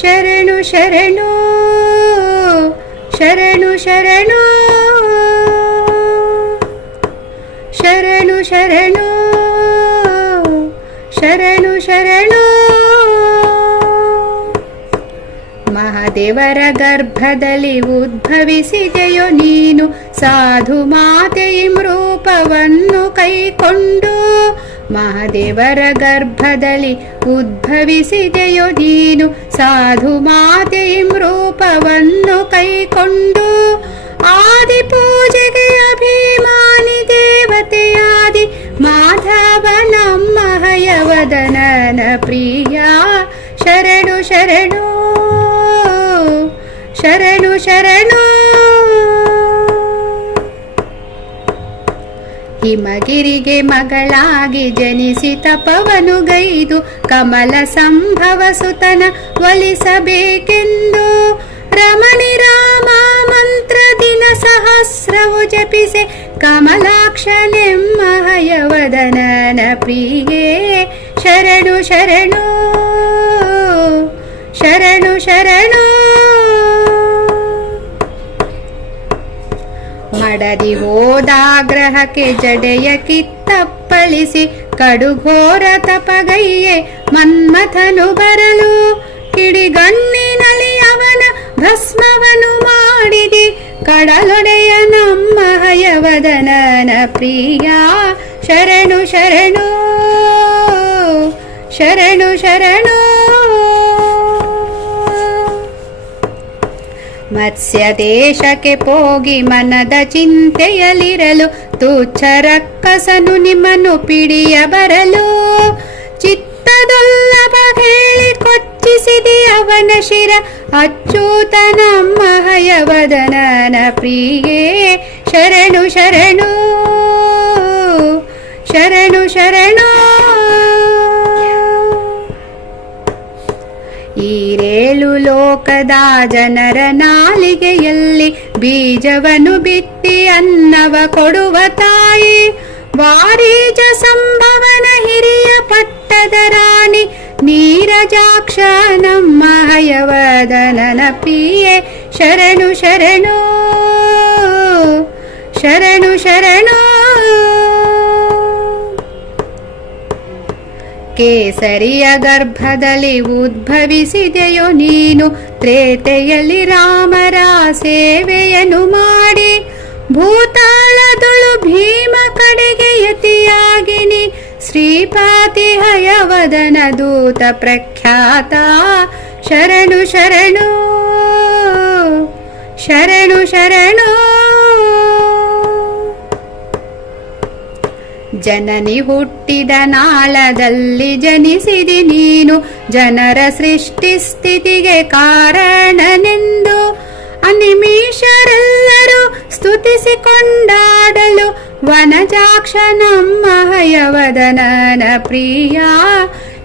ಶರಣು ಶರಣು ಶರಣು ಶರಣು ಶರಣು ಶರಣು ಶರಣು ಶರಣು. ಮಹಾದೇವರ ಗರ್ಭದಲ್ಲಿ ಉದ್ಭವಿಸಿದೆಯೋ ನೀನು ಸಾಧು ಮಾತೆಯ ರೂಪವನ್ನು ಕೈಕೊಂಡು ಮಹಾದೇವರ ಗರ್ಭದಲ್ಲಿ ಉದ್ಭವಿಸಿದೆಯೋ ನೀನು ಸಾಧು ಮಾತೆಯ ರೂಪವನ್ನು ಕೈಕೊಂಡು ಆದಿ ಪೂಜೆಗೆ ಹಿಮಗಿರಿಗೆ ಮಗಳಾಗಿ ಜನಿಸಿ ತಪವನು ಕಮಲ ಸಂಭವ ಸುತನ ಒಲಿಸಬೇಕೆಂದು ರಮಣಿ ರಾಮ ಮಂತ್ರ ದಿನ ಸಹಸ್ರವು ಜಪಿಸೆ. ಕಮಲಾಕ್ಷನೆಮ್ಮ ಹಯವದನನ ಪ್ರಿಯೇ, ಶರಣು ಶರಣು ಶರಣು ಶರಣು. ಮಡದಿ ಹೋದಾಗ್ರಹಕ್ಕೆ ಜಡೆಯ ಕಿತ್ತಪ್ಪಳಿಸಿ ಕಡುಘೋರ ತಪಗೈಯೆ ಮನ್ಮಥನು ಬರಲು. ಕಿಡಿಗಣ್ಣಿನಲ್ಲಿ ಅವನ ಭಸ್ಮವನು ಮಾಡಿದೆ. ಕಡಲೊಡೆಯ ನಮ್ಮ ಹಯವದನನ ಪ್ರಿಯ. ಶರಣು ಶರಣು. ಶರಣು ಶರಣು. ಮತ್ಸ್ಯ ದೇಶಕ್ಕೆ ಹೋಗಿ ಮನದ ಚಿಂತೆಯಲ್ಲಿರಲು ತುಚ್ಛ ರಕ್ಕಸನು ನಿಮ್ಮನ್ನು ಪಿಡಿಯ ಬರಲು. ಚಿತ್ತದೊಲ್ಲಬೇಳಿ ಕೊಚ್ಚಿಸಿದೆ ಅವನ ಶಿರ. ಅಚ್ಚೂತ ನಮ್ಮ ಹಯವದನನ ಪ್ರಿಯೇ, ಶರಣು ಶರಣು ಶರಣು ಶರಣು. ಲೋಕದ ಜನರ ನಾಲಿಗೆಯಲ್ಲಿ ಬೀಜವನ್ನು ಬಿತ್ತಿ ಅನ್ನವ ಕೊಡುವ ತಾಯಿ. ವಾರೀಜ ಸಂಭವನ ಹಿರಿಯ ಪಟ್ಟದ ರಾಣಿ, ನೀರಜಾಕ್ಷ ನಮ್ಮ ಹಯವದನನ ಪಿಯೇ ಶರಣು ಶರಣೋ, ಶರಣು. ಕೇಸರಿಯ ಗರ್ಭದಲ್ಲಿ ಉದ್ಭವಿಸಿದೆಯೋ ನೀನು, ತ್ರೇತೆಯಲ್ಲಿ ರಾಮರ ಸೇವೆಯನ್ನು ಮಾಡಿ, ಭೂತಾಳದೊಳು ಭೀಮ ಕಡೆಗೆ ಯತಿಯಾಗಿನಿ ಶ್ರೀಪಾತಿ ಹಯವದನ ದೂತ ಪ್ರಖ್ಯಾತ. ಶರಣು ಶರಣು ಶರಣು ಶರಣು. ಜನನಿ ಹುಟ್ಟಿದ ನಾಳದಲ್ಲಿ ಜನಿಸಿದಿ ನೀನು, ಜನರ ಸೃಷ್ಟಿ ಸ್ಥಿತಿಗೆ ಕಾರಣನೆಂದು. ಅನಿಮೇಶರೆಲ್ಲರೂ ಸ್ತುತಿಸಿಕೊಂಡಾಡಲು, ವನಜಾಕ್ಷ ನಮ್ಮ ಹಯವದನನ ಪ್ರಿಯ.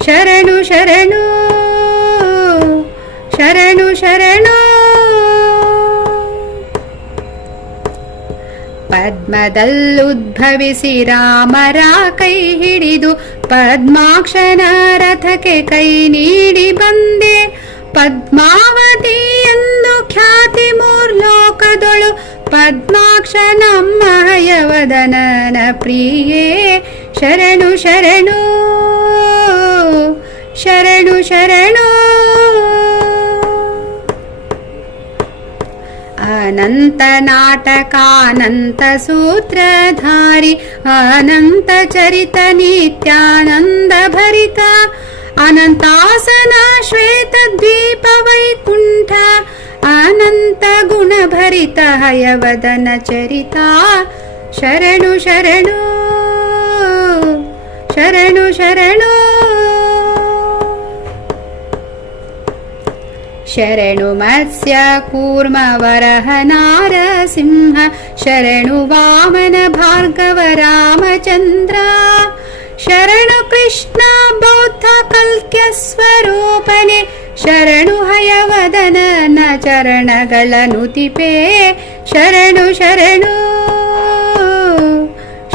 ಶರಣು ಶರಣು ಶರಣು ಶರಣು. ಪದ್ಮದಲ್ಲುದ್ಭವಿಸಿ ರಾಮರ ಕೈ ಹಿಡಿದು ಪದ್ಮಾಕ್ಷನ ರಥಕ್ಕೆ ಕೈ ನೀಡಿ ಬಂದೆ. ಪದ್ಮಾವತಿ ಎಂದು ಖ್ಯಾತಿ ಮೂರ್ಲೋಕದೊಳು ಪದ್ಮಾಕ್ಷ ನಮ್ಮ ಹಯವದನನ ಪ್ರಿಯೇ. ಶರಣು ಶರಣು ಶರಣು ಶರಣು. अनन्तनाटकानन्तसूत्रधारि अनन्तचरितनीत्यानन्दभरित अनन्तासना श्वेतद्वीपवैकुण्ठ अनन्तगुणभरित हयवदनचरिता शरणु शरणो शरणु शरणो शरणुमत्स्य कूर्मवरः नारसिंह शरणु वामन भार्गव रामचन्द्र शरणु कृष्ण बौद्ध कल्क्यस्वरूपने शरणु हयवदन न चरणगलनुतिपे शरणु शरणु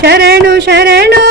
शरणु शरणु।